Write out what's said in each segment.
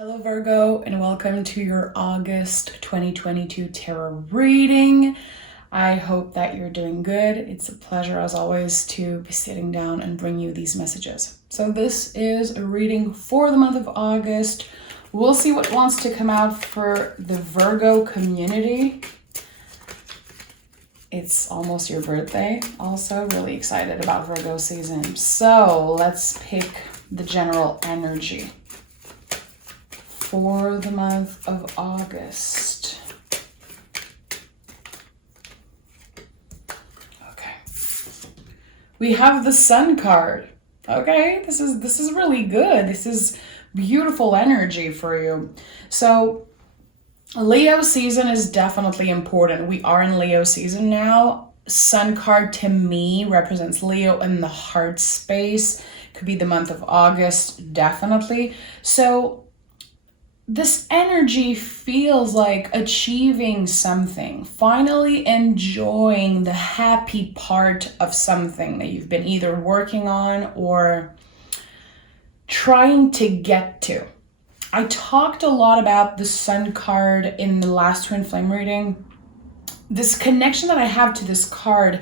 Hello Virgo, and welcome to your August 2022 tarot reading. I hope that you're doing good. It's a pleasure as always to be sitting down and bring you these messages. So this is a reading for the month of August. We'll see what wants to come out for the Virgo community. It's almost your birthday. Also really excited about Virgo season. So let's pick the general energy for the month of August. Okay. We have the Sun card. Okay, this is really good. This is beautiful energy for you. So Leo season is definitely important. We are in Leo season now. Sun card to me represents Leo in the heart space. Could be the month of August, definitely. So this energy feels like achieving something, finally enjoying the happy part of something that you've been either working on or trying to get to. I talked a lot about the Sun card in the last Twin Flame reading. This connection that I have to this card,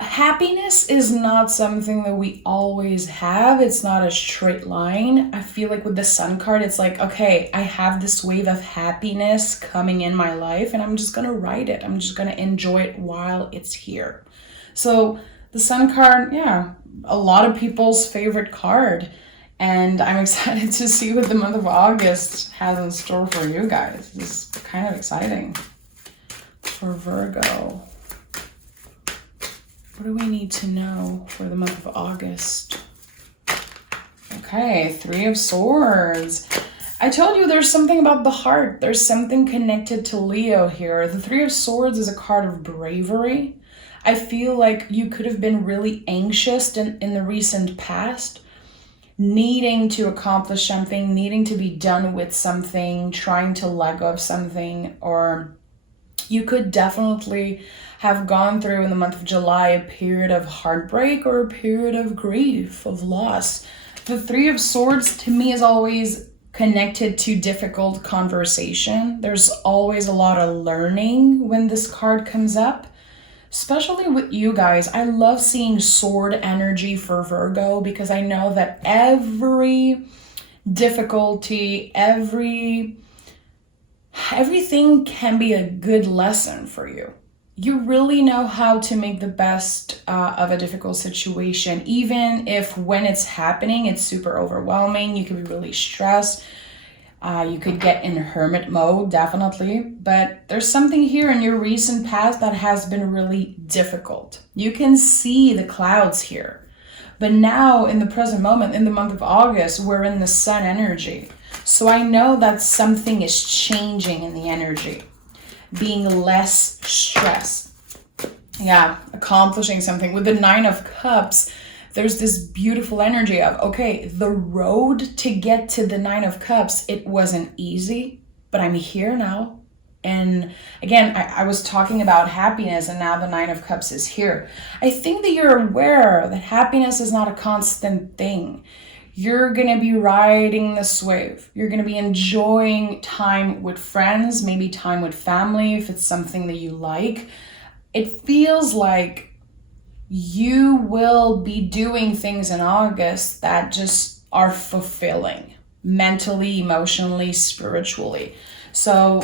happiness is not something that we always have. It's not a straight line. I feel like with the Sun card, it's like, okay, I have this wave of happiness coming in my life and I'm just going to ride it. I'm just going to enjoy it while it's here. So the Sun card, yeah, a lot of people's favorite card. And I'm excited to see what the month of August has in store for you guys. This is kind of exciting for Virgo. What do we need to know for the month of August? Okay, Three of Swords. I told you there's something about the heart. There's something connected to Leo here. The Three of Swords is a card of bravery. I feel like you could have been really anxious in the recent past, needing to accomplish something, needing to be done with something, trying to let go of something, or you could definitely have gone through in the month of July a period of heartbreak or a period of grief, of loss. The Three of Swords to me is always connected to difficult conversation. There's always a lot of learning when this card comes up, especially with you guys. I love seeing sword energy for Virgo because I know that every difficulty, everything can be a good lesson for you. You really know how to make the best of a difficult situation, even if when it's happening, it's super overwhelming. You could be really stressed. You could get in hermit mode, definitely. But there's something here in your recent past that has been really difficult. You can see the clouds here. But now, in the present moment, in the month of August, we're in the Sun energy. So I know that something is changing in the energy, being less stressed. Yeah, accomplishing something. With the Nine of Cups, there's this beautiful energy of, okay, the road to get to the Nine of Cups, it wasn't easy, but I'm here now. And again, I was talking about happiness, and now the Nine of Cups is here. I think that you're aware that happiness is not a constant thing. You're going to be riding this wave. You're going to be enjoying time with friends, maybe time with family, if it's something that you like. It feels like you will be doing things in August that just are fulfilling mentally, emotionally, spiritually. So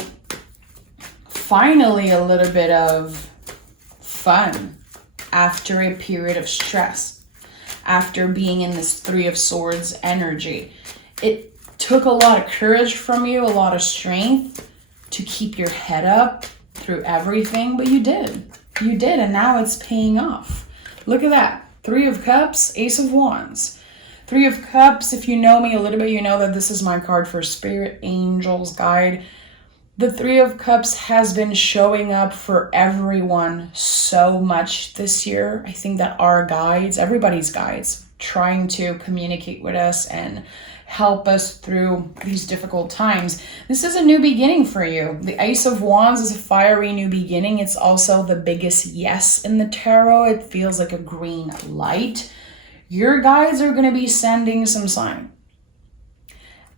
finally, a little bit of fun after a period of stress. After being in this Three of Swords energy, it took a lot of courage from you, a lot of strength to keep your head up through everything, but you did, and now it's paying off. Look at that, Three of Cups, Ace of Wands. Three of Cups, if you know me a little bit, you know that this is my card for Spirit, Angels, Guide. The Three of Cups has been showing up for everyone so much this year. I think that our guides, everybody's guides, trying to communicate with us and help us through these difficult times. This is a new beginning for you. The Ace of Wands is a fiery new beginning. It's also the biggest yes in the tarot. It feels like a green light. Your guides are going to be sending some sign.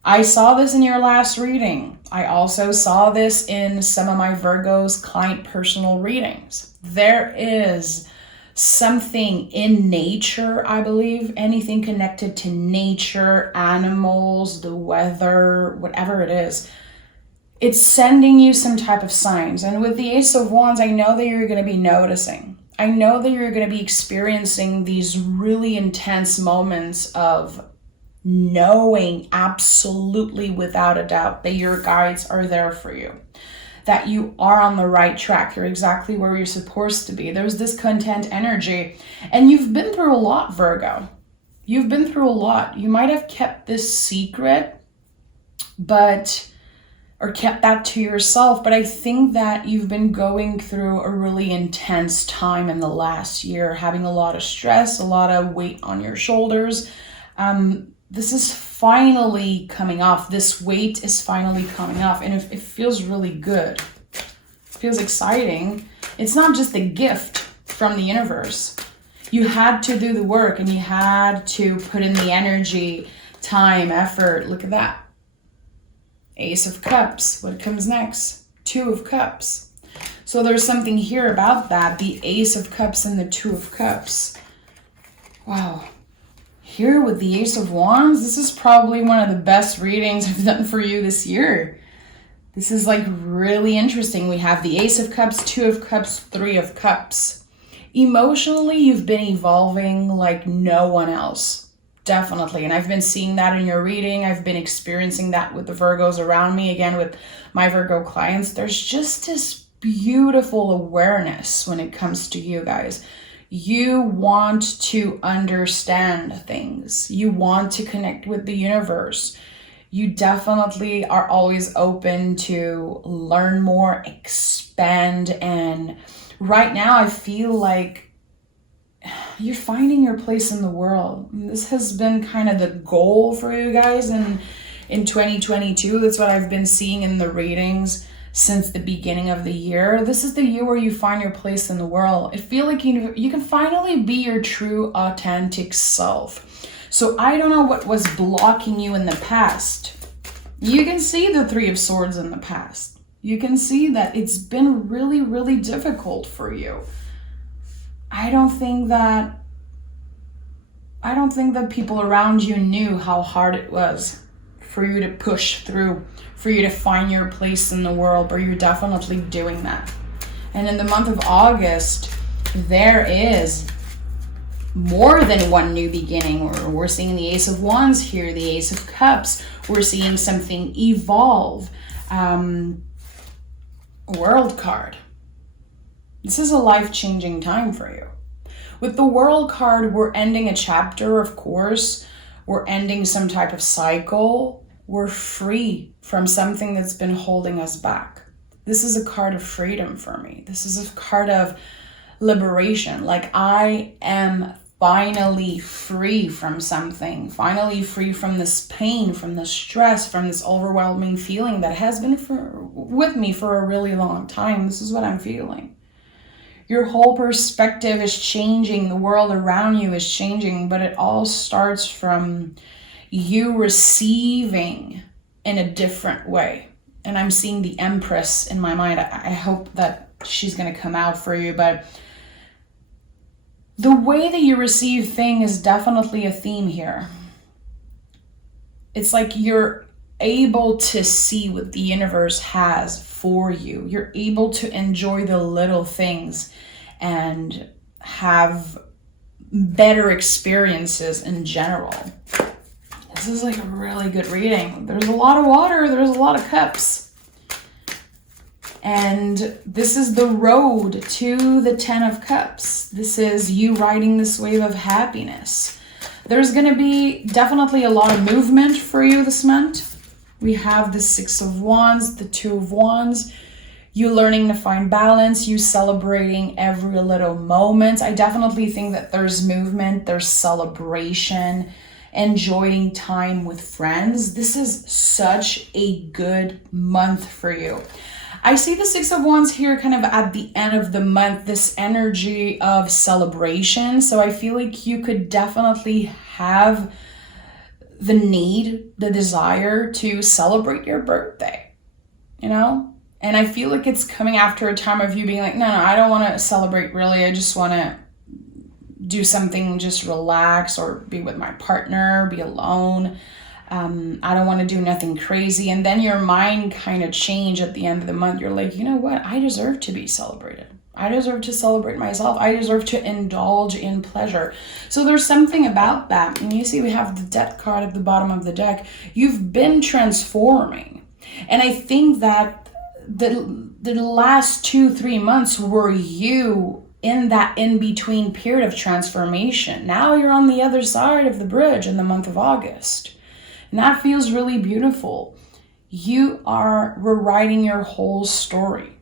I saw this in your last reading. I also saw this in some of my Virgo's client personal readings. There is something in nature, I believe, anything connected to nature, animals, the weather, whatever it is. It's sending you some type of signs. And with the Ace of Wands, I know that you're going to be noticing. I know that you're going to be experiencing these really intense moments of knowing absolutely without a doubt that your guides are there for you, that you are on the right track. You're exactly where you're supposed to be. There's this content energy, and you've been through a lot, Virgo. You've been through a lot. You might have kept this secret, or kept that to yourself, but I think that you've been going through a really intense time in the last year, having a lot of stress, a lot of weight on your shoulders. This is finally coming off. This weight is finally coming off, and it feels really good. It feels exciting. It's not just a gift from the universe. You had to do the work, and you had to put in the energy, time, effort. Look at that. Ace of Cups. What comes next? Two of Cups. So there's something here about that. The Ace of Cups and the Two of Cups. Wow. Here with the Ace of Wands, this is probably one of the best readings I've done for you this year. This is like really interesting. We have the Ace of Cups, Two of Cups, Three of Cups. Emotionally, you've been evolving like no one else. Definitely. And I've been seeing that in your reading. I've been experiencing that with the Virgos around me. Again, with my Virgo clients, there's just this beautiful awareness when it comes to you guys. You want to understand things. You want to connect with the universe. You definitely are always open to learn more, expand. And right now I feel like you're finding your place in the world. This has been kind of the goal for you guys in 2022. That's what I've been seeing in the readings since the beginning of the year. This is the year where you find your place in the world. I feel like you can finally be your true, authentic self. So I don't know what was blocking you in the past. You can see the Three of Swords in the past. You can see that it's been really, really difficult for you. I don't think that people around you knew how hard it was for you to push through, for you to find your place in the world, but you're definitely doing that. And in the month of August, there is more than one new beginning. We're seeing the Ace of Wands here, the Ace of Cups. We're seeing something evolve. World card. This is a life-changing time for you. With the World card, we're ending a chapter, of course. We're ending some type of cycle. We're free from something that's been holding us back. This is a card of freedom for me. This is a card of liberation. Like, I am finally free from something, finally free from this pain, from this stress, from this overwhelming feeling that has been with me for a really long time. This is what I'm feeling. Your whole perspective is changing. The world around you is changing, but it all starts from you receiving in a different way. And I'm seeing the Empress in my mind. I hope that she's going to come out for you, but the way that you receive things is definitely a theme here. It's like you're able to see what the universe has for you. You're able to enjoy the little things and have better experiences in general. This is like a really good reading. There's a lot of water, there's a lot of cups. And this is the road to the 10 of Cups. This is you riding this wave of happiness. There's going to be definitely a lot of movement for you this month. We have the 6 of Wands, the 2 of Wands. You learning to find balance, you celebrating every little moment. I definitely think that there's movement, there's celebration, enjoying time with friends. This is such a good month for you. I see the 6 of Wands here kind of at the end of the month, this energy of celebration. So I feel like you could definitely have the need, the desire to celebrate your birthday, you know? And I feel like it's coming after a time of you being like, no, I don't want to celebrate really. I just want to do something, just relax or be with my partner, be alone. I don't want to do nothing crazy. And then your mind kind of change at the end of the month. You're like, you know what? I deserve to be celebrated. I deserve to celebrate myself. I deserve to indulge in pleasure. So there's something about that. And you see we have the Death card at the bottom of the deck. You've been transforming. And I think that the last 2-3 months were you in that in-between period of transformation. Now you're on the other side of the bridge in the month of August. And that feels really beautiful. You are rewriting your whole story.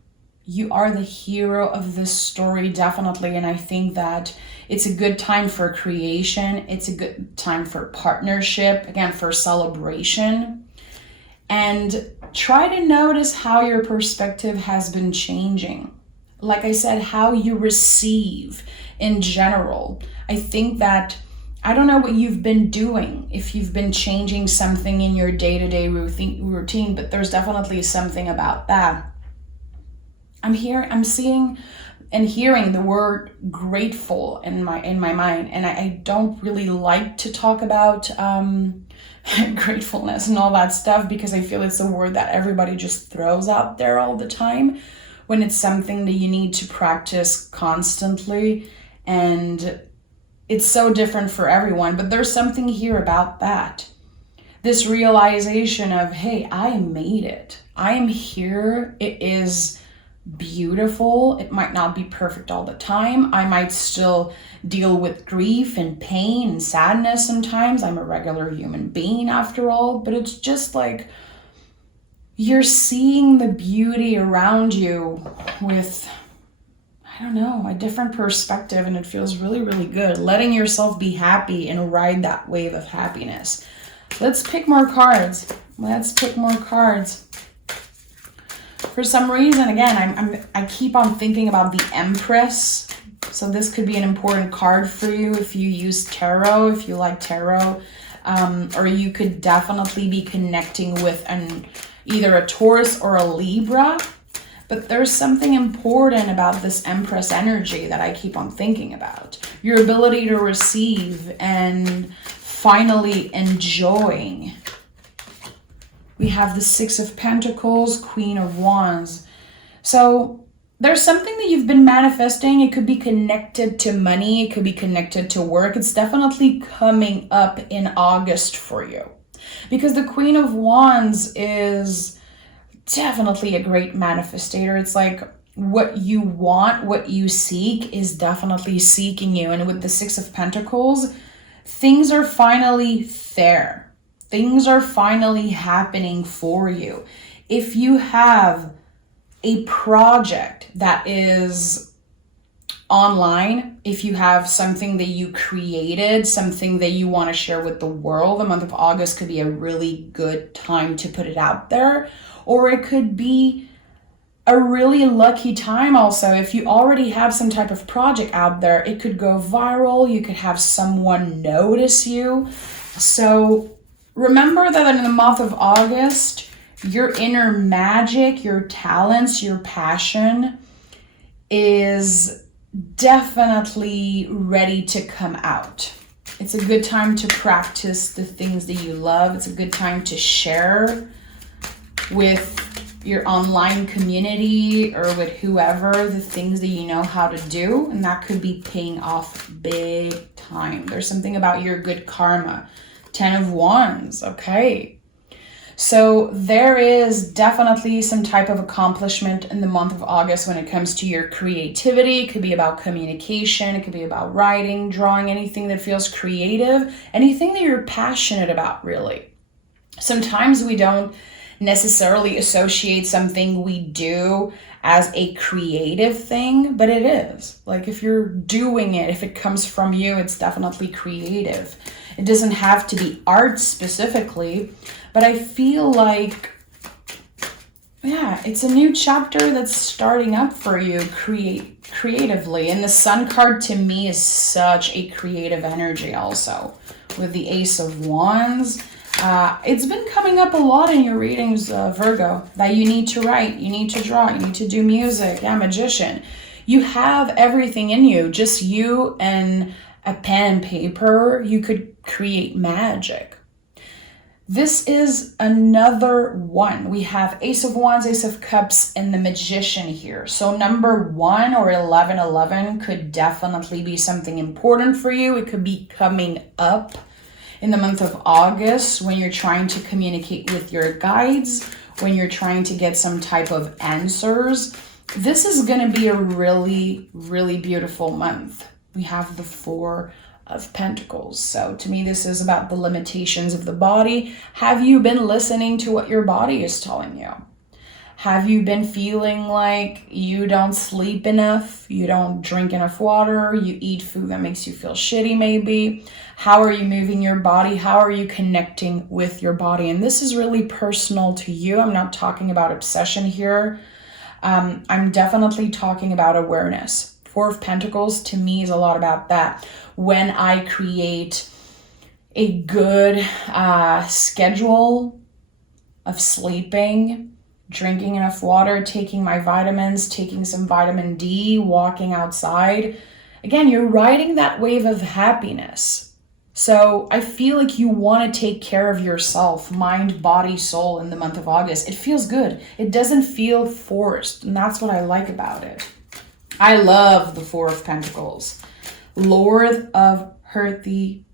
You are the hero of this story, definitely. And I think that it's a good time for creation. It's a good time for partnership, again, for celebration. And try to notice how your perspective has been changing. Like I said, how you receive in general. I think that, I don't know what you've been doing, if you've been changing something in your day-to-day routine, but there's definitely something about that. I'm seeing and hearing the word grateful in my mind, and I don't really like to talk about gratefulness and all that stuff because I feel it's a word that everybody just throws out there all the time, when it's something that you need to practice constantly, and it's so different for everyone. But there's something here about that. This realization of, hey, I made it. I am here. It is beautiful. It might not be perfect all the time. I might still deal with grief and pain and sadness sometimes. I'm a regular human being after all, but it's just like, you're seeing the beauty around you with, I don't know, a different perspective, and it feels really, really good. Letting yourself be happy and ride that wave of happiness. Let's pick more cards. For some reason, again, I keep on thinking about the Empress. So this could be an important card for you if you use tarot, if you like tarot. Or you could definitely be connecting with either a Taurus or a Libra. But there's something important about this Empress energy that I keep on thinking about. Your ability to receive and finally enjoying. We have the Six of Pentacles, Queen of Wands. So there's something that you've been manifesting. It could be connected to money. It could be connected to work. It's definitely coming up in August for you. Because the Queen of Wands is definitely a great manifestator. It's like what you want, what you seek is definitely seeking you. And with the Six of Pentacles, things are finally there. Things are finally happening for you. If you have a project that is online, if you have something that you created, something that you want to share with the world, the month of August could be a really good time to put it out there. Or it could be a really lucky time also. If you already have some type of project out there, it could go viral. You could have someone notice you. So remember that in the month of August, your inner magic, your talents, your passion is definitely ready to come out. It's a good time to practice the things that you love. It's a good time to share with your online community or with whoever the things that you know how to do, and that could be paying off big time. There's something about your good karma. 10 of Wands, okay. So there is definitely some type of accomplishment in the month of August when it comes to your creativity. It could be about communication. It could be about writing, drawing, anything that feels creative, anything that you're passionate about, really. Sometimes we don't necessarily associate something we do as a creative thing, but it is. Like if you're doing it, if it comes from you, it's definitely creative. It doesn't have to be art specifically, but I feel like, yeah, it's a new chapter that's starting up for you creatively. And the Sun card to me is such a creative energy also. With the Ace of Wands, It's been coming up a lot in your readings, Virgo, that you need to write, you need to draw, you need to do music. Yeah, magician. You have everything in you, just you and a pen and paper. You could create magic. This is another one. We have Ace of Wands, Ace of Cups, and the Magician here. So number 1 or 1111 could definitely be something important for you. It could be coming up in the month of August when you're trying to communicate with your guides, when you're trying to get some type of answers. This is going to be a really, really beautiful month. We have the 4 of Pentacles. So to me, this is about the limitations of the body. Have you been listening to what your body is telling you? Have you been feeling like you don't sleep enough? You don't drink enough water? You eat food that makes you feel shitty maybe? How are you moving your body? How are you connecting with your body? And this is really personal to you. I'm not talking about obsession here. I'm definitely talking about awareness. 4 of Pentacles to me is a lot about that. When I create a good schedule of sleeping, drinking enough water, taking my vitamins, taking some vitamin D, walking outside, again, you're riding that wave of happiness. So I feel like you want to take care of yourself, mind, body, soul in the month of August. It feels good. It doesn't feel forced. And that's what I like about it. I love the 4 of Pentacles. Lord of Earthly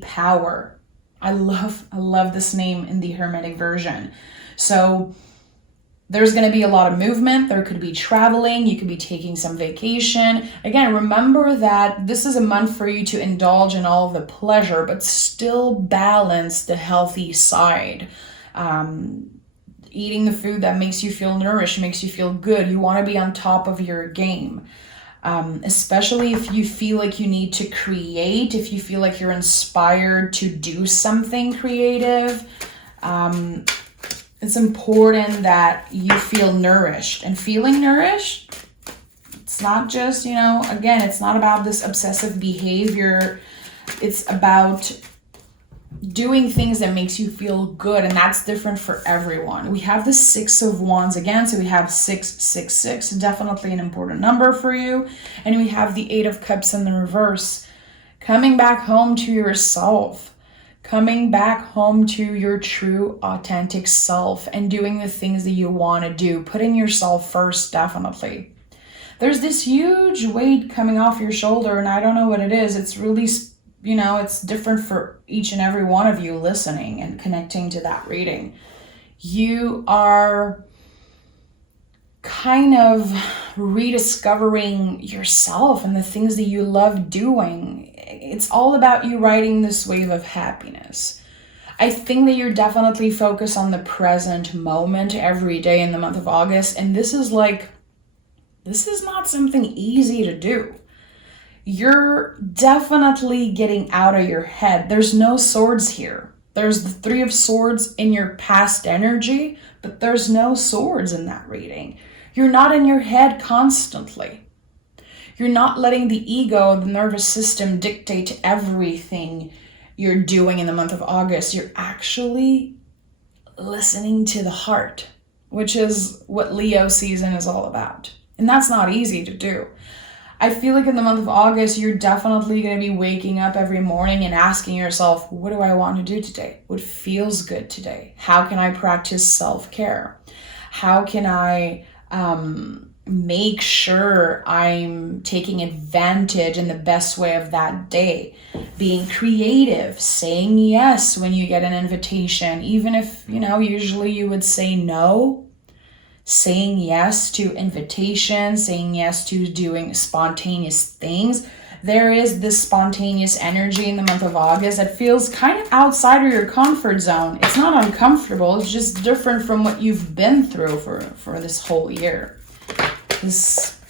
Power. I love this name in the Hermetic version. So there's going to be a lot of movement. There could be traveling. You could be taking some vacation. Again, remember that this is a month for you to indulge in all of the pleasure, but still balance the healthy side. Eating the food that makes you feel nourished, makes you feel good. You want to be on top of your game. Especially if you feel like you need to create, if you feel like you're inspired to do something creative. It's important that you feel nourished. And feeling nourished, it's not just, again, it's not about this obsessive behavior. It's about doing things that makes you feel good, and that's different for everyone. We have the 6 of Wands again, so we have 666, definitely an important number for you. And we have the 8 of Cups in the reverse. Coming back home to yourself. Coming back home to your true, authentic self and doing the things that you want to do. Putting yourself first, definitely. There's this huge weight coming off your shoulder, and I don't know what it is. It's really, it's different for each and every one of you listening and connecting to that reading. You are kind of rediscovering yourself and the things that you love doing. It's all about you riding this wave of happiness. I think that you're definitely focused on the present moment every day in the month of August. And this is not something easy to do. You're definitely getting out of your head. There's no swords here. There's the 3 of Swords in your past energy, but there's no swords in that reading. You're not in your head constantly. You're not letting the ego, the nervous system dictate everything you're doing in the month of August. You're actually listening to the heart, which is what Leo season is all about. And that's not easy to do. I feel like in the month of August, you're definitely going to be waking up every morning and asking yourself, what do I want to do today? What feels good today? How can I practice self-care? How can I make sure I'm taking advantage in the best way of that day? Being creative, saying yes when you get an invitation, even if, usually you would say no. Saying yes to invitations, saying yes to doing spontaneous things. There is this spontaneous energy in the month of August that feels kind of outside of your comfort zone. It's not uncomfortable, it's just different from what you've been through for this whole year. This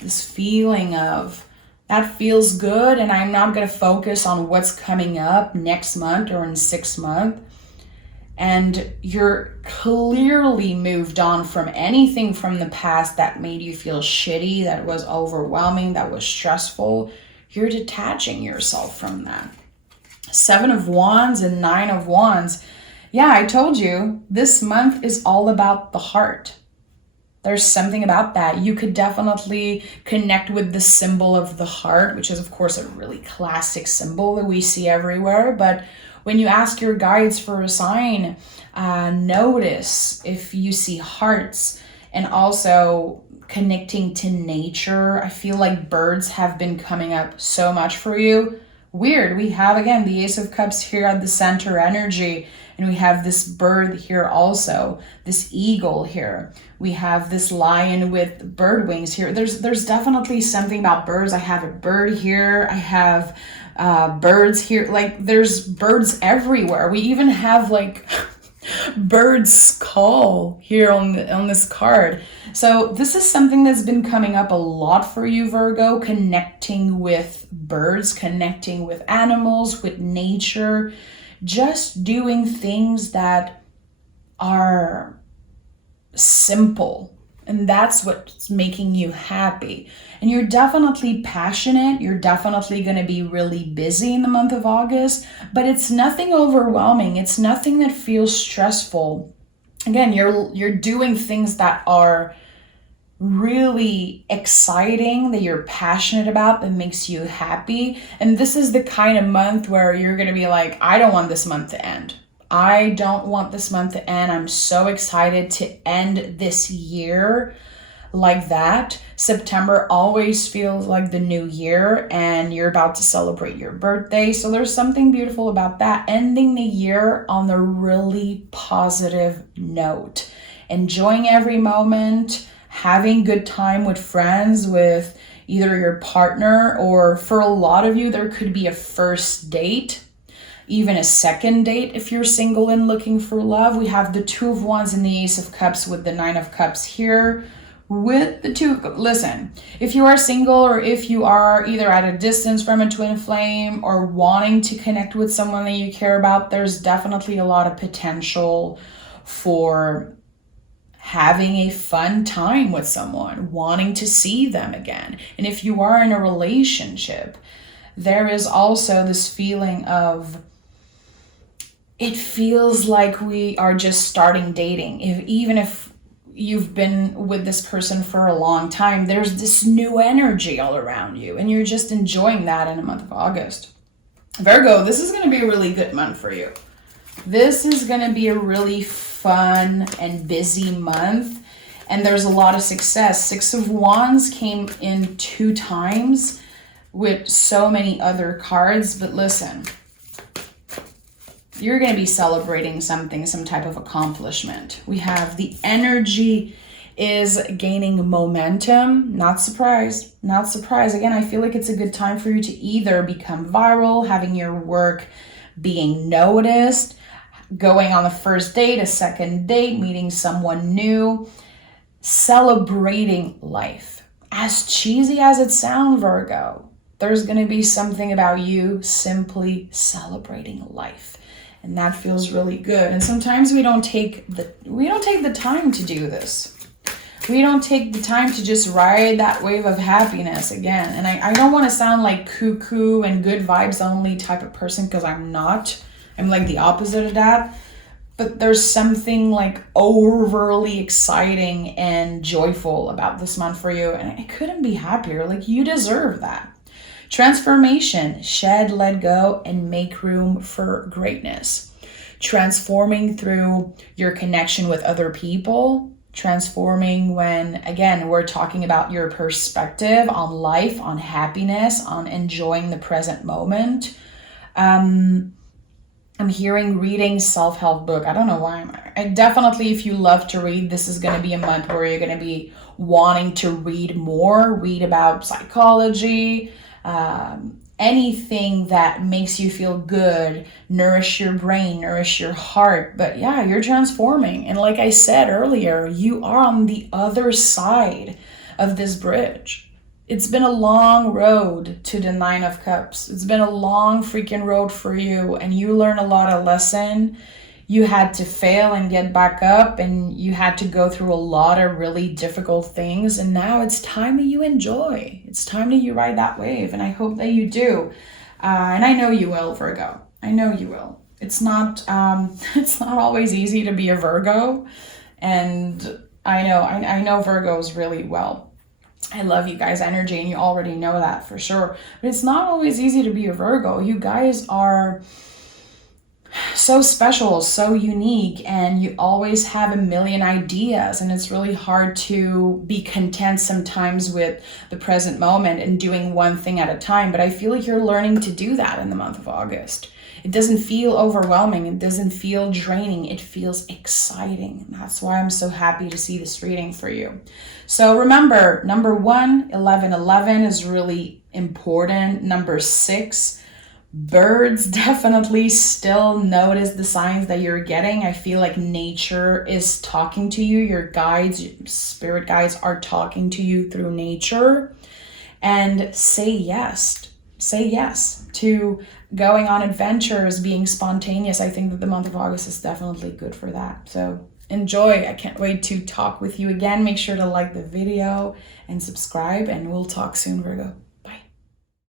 feeling of, that feels good, and I'm not going to focus on what's coming up next month or in 6 months. And you're clearly moved on from anything from the past that made you feel shitty, that was overwhelming, that was stressful. You're detaching yourself from that. Seven of Wands and Nine of Wands. Yeah, I told you, this month is all about the heart. There's something about that. You could definitely connect with the symbol of the heart, which is, of course, a really classic symbol that we see everywhere. But when you ask your guides for a sign, notice if you see hearts, and also connecting to nature. I feel like birds have been coming up so much for you. Weird. We have, again, the Ace of Cups here at the center energy. And we have this bird here also, this eagle here. We have this lion with bird wings here. There's definitely something about birds. I have a bird here. I have birds here. Like, there's birds everywhere. We even have like bird skull here on this card. So this is something that's been coming up a lot for you, Virgo, connecting with birds, connecting with animals, with nature, just doing things that are simple. And that's what's making you happy. And you're definitely passionate. You're definitely going to be really busy in the month of August, but it's nothing overwhelming. It's nothing that feels stressful. Again, you're doing things that are really exciting, that you're passionate about, that makes you happy. And this is the kind of month where you're going to be like, I don't want this month to end. I don't want this month to end. I'm so excited to end this year like that. September always feels like the new year, and you're about to celebrate your birthday. So there's something beautiful about that. Ending the year on a really positive note. Enjoying every moment, having good time with friends, with either your partner, or for a lot of you, there could be a first date, even a second date if you're single and looking for love. We have the Two of Wands and the Ace of Cups with the Nine of Cups here. With the two, listen, if you are single, or if you are either at a distance from a twin flame or wanting to connect with someone that you care about, there's definitely a lot of potential for having a fun time with someone, wanting to see them again. And if you are in a relationship, there is also this feeling of, it feels like we are just starting dating. Even if you've been with this person for a long time, there's this new energy all around you, and you're just enjoying that in the month of August. Virgo, this is going to be a really good month for you. This is going to be a really fun and busy month, and there's a lot of success. Six of Wands came in 2 times with so many other cards, but listen, you're going to be celebrating something, some type of accomplishment. We have the energy is gaining momentum. Not surprised. Again, I feel like it's a good time for you to either become viral, having your work being noticed, going on a first date, a second date, meeting someone new, celebrating life. As cheesy as it sounds, Virgo, there's going to be something about you simply celebrating life. And that feels really good. And sometimes we don't take the time to do this. We don't take the time to just ride that wave of happiness again. And I don't want to sound like cuckoo and good vibes only type of person, because I'm not. I'm like the opposite of that. But there's something like overly exciting and joyful about this month for you. And I couldn't be happier. Like, you deserve that. Transformation, shed, let go, and make room for greatness. Transforming through your connection with other people. Transforming when, again, we're talking about your perspective on life, on happiness, on enjoying the present moment. I'm hearing reading self-help book. I don't know why. I definitely, if you love to read, this is going to be a month where you're going to be wanting to read more, read about psychology, anything that makes you feel good, nourish your brain, nourish your heart. But yeah, you're transforming. And like I said earlier, you are on the other side of this bridge. It's been a long road to the Nine of Cups. It's been a long freaking road for you, and you learn a lot of lesson. You had to fail and get back up, and you had to go through a lot of really difficult things. And now it's time that you enjoy. It's time that you ride that wave, and I hope that you do. And I know you will, Virgo. I know you will. It's not it's not always easy to be a Virgo, and I know Virgos really well. I love you guys' energy, and you already know that for sure. But it's not always easy to be a Virgo. You guys are so special, so unique, and you always have a million ideas, and it's really hard to be content sometimes with the present moment and doing one thing at a time. But I feel like you're learning to do that in the month of August. It doesn't feel overwhelming. It doesn't feel draining. It feels exciting. And that's why I'm so happy to see this reading for you. So remember, number 1, 1111 is really important. Number 6, birds definitely still notice the signs that you're getting. I feel like nature is talking to you. Your guides, spirit guides are talking to you through nature. And say yes. Say yes to going on adventures, being spontaneous. I think that the month of August is definitely good for that. So enjoy. I can't wait to talk with you again. Make sure to like the video and subscribe, and we'll talk soon, Virgo.